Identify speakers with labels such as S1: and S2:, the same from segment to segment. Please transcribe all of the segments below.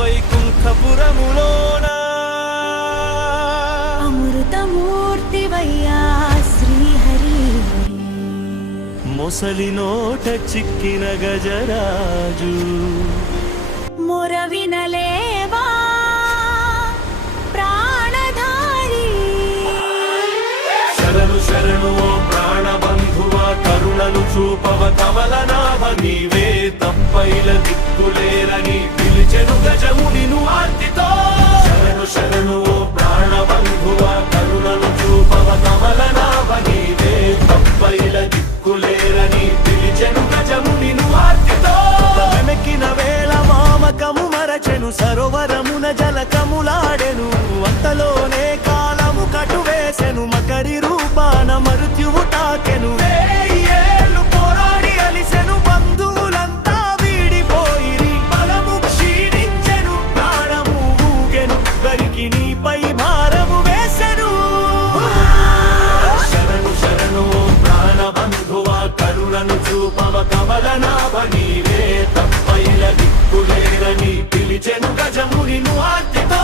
S1: వైకుంఠపురములోన.
S2: అమృతమూర్తివయ్యా శ్రీహరి.
S1: మొసలి నోట చిక్కిన గజరాజు.
S2: మొర వినలేవా ప్రాణధారి.
S1: శరణు శరణు ఓ ప్రాణబంధువ కరుణను చూపవ కమలనాభ నీవే తప్పైల దిక్కులేరని పిలిచెను గజమునిను కమలనాభ నీవే తప్పైల దిక్కులేరని పిలిచెను గజమునిను ఆర్తితో.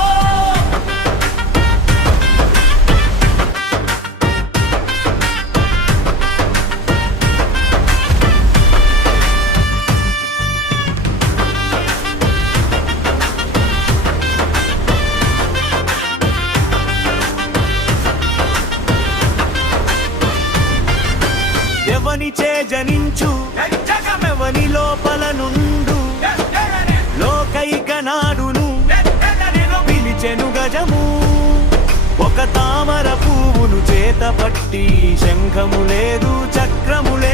S1: ఎవని చే జనించు జగమెవని లోపల నుండు లోకైక నాడును పిలిచెను గజము. ఒక తామర పువ్వును చేత పట్టి శంఖము లేదు చక్రము లేదు